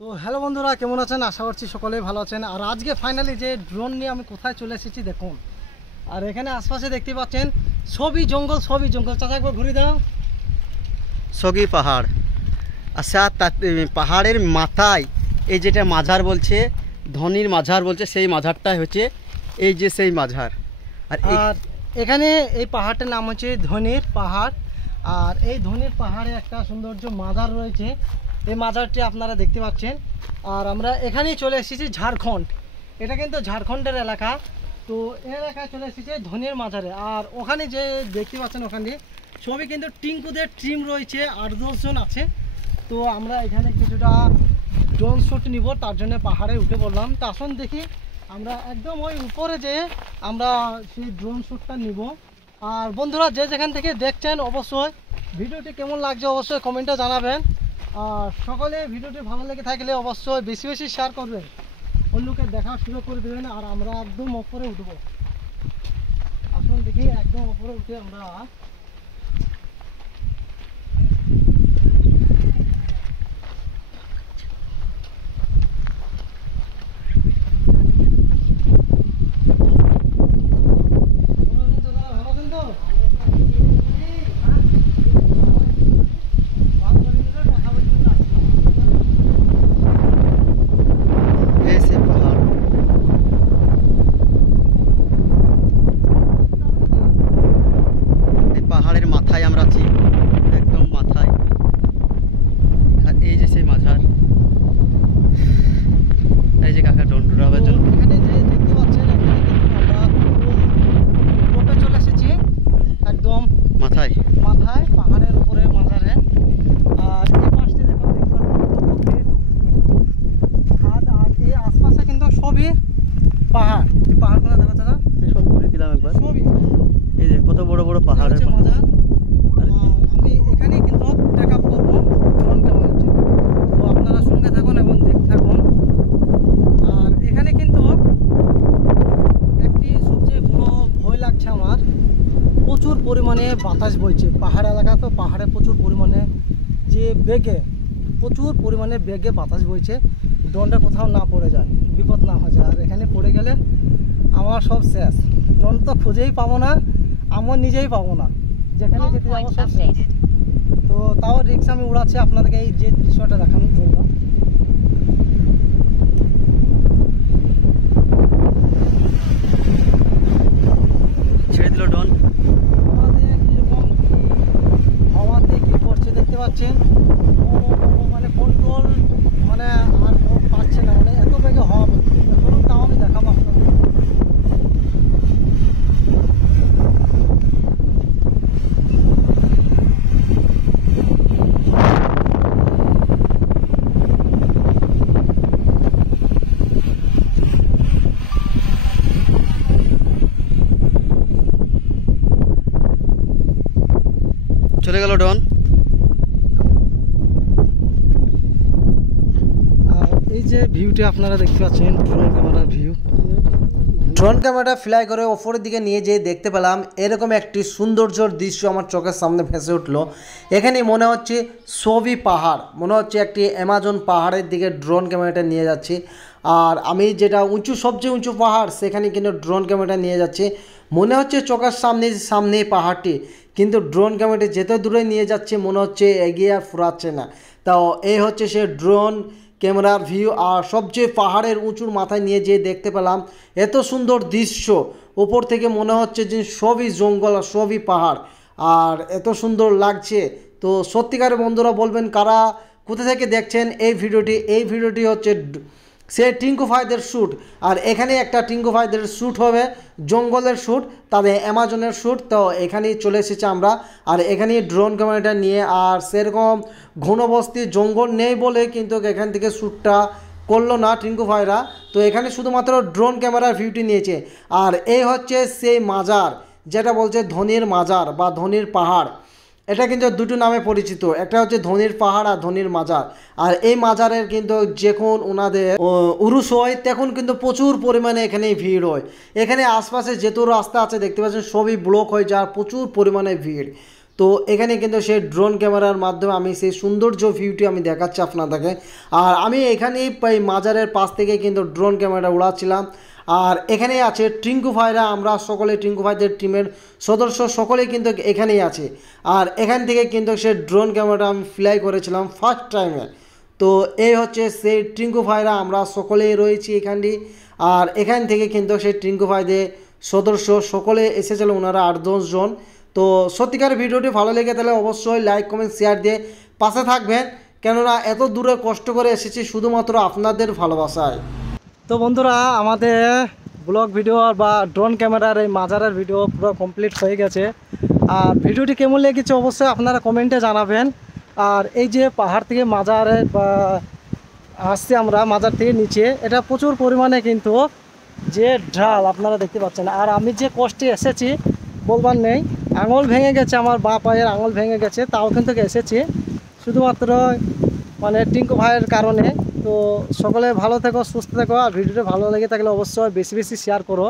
তো হ্যালো বন্ধুরা, কেমন আছেন? আশা করছি সকলেই ভালো আছেন। আর আজকে ফাইনালি যে ড্রোন নিয়ে আমি কোথায় চলে এসেছি দেখুন। আর এখানে আশপাশে দেখতে পাচ্ছেন সবই জঙ্গল, সবই জঙ্গল। চাচা একবার ঘুরে দাও। সগি পাহাড়। আচ্ছা, পাহাড়ের মাথায় এই যেটা মাঝার বলছে, ধনির মাঝার বলছে, সেই মাঝারটাই হচ্ছে এই যে সেই মাঝার। আর এখানে এই পাহাড়টার নাম হচ্ছে ধনির পাহাড়। আর এই ধনির পাহাড়ে একটা সৌন্দর্য মাজার রয়েছে, এই মাজারটি আপনারা দেখতে পাচ্ছেন। আর আমরা এখানেই চলে এসেছি ঝাড়খণ্ড। এটা কিন্তু ঝাড়খণ্ডের এলাকা। তো এই এলাকায় চলে এসেছি ধনির মাজারে। আর ওখানে যে দেখতে পাচ্ছেন ওখানে সবই কিন্তু টিঙ্কুদের টিম রয়েছে, 8-10 জন আছে। তো আমরা এখানে কিছুটা ড্রোন শ্যুট নিব, তার জন্য পাহাড়ে উঠে পড়লাম। তো আসুন দেখি আমরা একদম ওই উপরে যেয়ে আমরা সেই ড্রোন শ্যুটটা নিব। আর বন্ধুরা যে যেখান থেকে দেখছেন অবশ্যই ভিডিওটি কেমন লাগছে অবশ্যই কমেন্টে জানাবেন। আর সকলে ভিডিওটি ভালো লেগে থাকলে অবশ্যই বেশি বেশি শেয়ার করবেন, অন্যকে দেখার সুযোগ করে দেবেন। আর আমরা একদম উপরে উঠবো। আসুন দেখি একদম উপরে উঠে আমরা পাহাড়ের মাথায় আমরা আছি, একদম মাথায়। আর এই যে সেই মাঝার, এই যে কাকা ড্রোন উড়াবার জন্য এখানে যে দেখতে পাচ্ছেন এখানে কিন্তু আমরা টোপে চলে এসেছি একদম মাথায় মাথায়, পাহাড়ের উপরে মাজারে। আর এই পাশটি দেখুন, দেখতে পাচ্ছেন খাদ। আর এই আশপাশে কিন্তু সবই পাহাড়। এই পাহাড়গুলো দেখা যাচ্ছে না, সব ঘুরে দিলাম একবার। সবই এই যে কত বড় বড় পাহাড় হচ্ছে মাজার। আর আমি এখানেই কিন্তু টেক আপ করবো ড্রোন ক্যামেরাটি। তো আপনারা সঙ্গে থাকুন এবং দেখতে থাকুন। আর এখানে কিন্তু একটি সবচেয়ে বড় ভয় লাগছে আমার, প্রচুর পরিমাণে বাতাস বইছে। পাহাড় এলাকা তো, পাহাড়ে প্রচুর পরিমাণে যে প্রচুর পরিমাণে বেগে বাতাস বইছে। ড্রোনটা কোথাও না পড়ে যায়, বিপদ না হয়ে যায়। আর এখানে পড়ে গেলে আমার সব শেষ। ড্রোন তো খুঁজেই পাবো না, আমার নিজেই পাবো না, যেখানে যেতে যাবো সব শেষ। তো তাও রিক্স আমি উড়াচ্ছি আপনাদেরকে এই যে দৃশ্যটা দেখানোর জন্য। ছেড়ে দিল ড্রোন। হাওয়াতে কি করছে দেখতে পাচ্ছেন। মানে কন্ট্রোল মানে আর পাচ্ছে না, মানে এত বেগে হওয়া বলছে। চলুন তাও আমি দেখাবো আপনাদের। চলে গেল ড্রোন। আর এই যে ভিউটি আপনারা দেখতে পাচ্ছেন ড্রোন ক্যামেরার ভিউ। ড্রোন ক্যামেরাটা ফ্লাই করে ওপরের দিকে নিয়ে যেয়ে দেখতে পেলাম এরকম একটি সৌন্দর্যর দৃশ্য আমার চোখের সামনে ভেসে উঠলো। এখানে মনে হচ্ছে সবই পাহাড়, মনে হচ্ছে একটি অ্যামাজন পাহাড়ের দিকে ড্রোন ক্যামেরাটা নিয়ে যাচ্ছি। আর আমি যেটা সবচেয়ে উঁচু পাহাড় সেখানে কিন্তু ড্রোন ক্যামেরাটা নিয়ে যাচ্ছি। মনে হচ্ছে চোখের সামনে পাহাড়টি, কিন্তু ড্রোন ক্যামেরাটি যেতে দূরে নিয়ে যাচ্ছে মনে হচ্ছে এগিয়ে আর ফুরাচ্ছে না। তাও এই হচ্ছে সে ড্রোন ক্যামেরার ভিউ। আর সবচেয়ে পাহাড়ের উঁচুর মাথায় নিয়ে যেয়ে দেখতে পেলাম এত সুন্দর দৃশ্য। ওপর থেকে মনে হচ্ছে যে সবই জঙ্গল আর সবই পাহাড়, আর এত সুন্দর লাগছে। তো সত্যিকারের বন্ধুরা বলবেন কারা কোথা থেকে দেখছেন এই ভিডিওটি হচ্ছে সে টিঙ্কু ভাইদের শ্যুট। আর এখানে একটা টিঙ্কু ভাইদের শ্যুট হবে, জঙ্গলের শ্যুট, তাদের অ্যামাজনের শ্যুট। তো এখানেই চলে এসেছি আমরা। আর এখানেই ড্রোন ক্যামেরাটা নিয়ে, আর সেরকম ঘনবস্তি জঙ্গল নেই বলে কিন্তু এখান থেকে শ্যুটটা করলো না টিঙ্কু ভাইরা। তো এখানে শুধুমাত্র ড্রোন ক্যামেরার ভিউটি নিয়েছে। আর এই হচ্ছে সেই মাজার, যেটা বলছে ধনির মাজার বা ধনির পাহাড়। এটা কিন্তু দুটো নামে পরিচিত, একটা হচ্ছে ধনির পাহাড় আর ধনির মাজার। আর এই মাজারের কিন্তু যখন ওনাদের উরুস হয় তখন কিন্তু প্রচুর পরিমাণে এখানে ভিড় হয়। এখানে আশপাশে যেত রাস্তা আছে দেখতে পাচ্ছেন সবই ব্লক হয়ে যায়, প্রচুর পরিমাণে ভিড়। তো এখানে কিন্তু সেই ড্রোন ক্যামেরার মাধ্যমে আমি সেই সৌন্দর্য ভিউটি আমি দেখাচ্ছি আপনাদেরকে। আর আমি এখানেই এই মাজারের পাশ থেকে কিন্তু ড্রোন ক্যামেরাটা উড়াচ্ছিলাম। আর এখানেই আছে টিঙ্কু ভাইরা, আমরা সকলে টিঙ্কু ভাইদের টিমের সদস্য সকলেই কিন্তু এখানেই আছে। আর এখান থেকে কিন্তু সে ড্রোন ক্যামেরাটা আমি ফ্লাই করেছিলাম ফার্স্ট টাইমে। তো এই হচ্ছে সেই টিঙ্কু ভাইরা, আমরা সকলেই রয়েছি এখানটি। আর এখান থেকে কিন্তু সেই টিঙ্কু ভাইদের সদস্য সকলে এসেছিল, ওনারা 8-10 জন। তো সত্যিকার ভিডিওটি ভালো লেগে তাহলে অবশ্যই লাইক কমেন্ট শেয়ার দিয়ে পাশে থাকবেন, কেননা এত দূরে কষ্ট করে এসেছি শুধুমাত্র আপনাদের ভালোবাসায়। তো বন্ধুরা, আমাদের ব্লগ ভিডিও বা ড্রোন ক্যামেরার এই মাজারের ভিডিও পুরো কমপ্লিট হয়ে গেছে। আর ভিডিওটি কেমন লেগেছে অবশ্যই আপনারা কমেন্টে জানাবেন। আর এই যে পাহাড় থেকে মাজারে বা আসছি আমরা মাজার থেকে নিচে, এটা প্রচুর পরিমাণে কিন্তু যে ঢাল আপনারা দেখতে পাচ্ছেন। আর আমি যে কষ্টে এসেছি বলবার নেই, আঙুল ভেঙে গেছে, আমার বাঁ পায়ের আঙুল ভেঙে গেছে, তাও কিন্তু এসেছি শুধুমাত্র মানে টিঙ্কু ভাইয়ের কারণে। তো সকলে ভালো থেকো, সুস্থ থেকো। আর ভিডিওটা ভালো লেগে থাকলে অবশ্যই বেশি বেশি শেয়ার করো।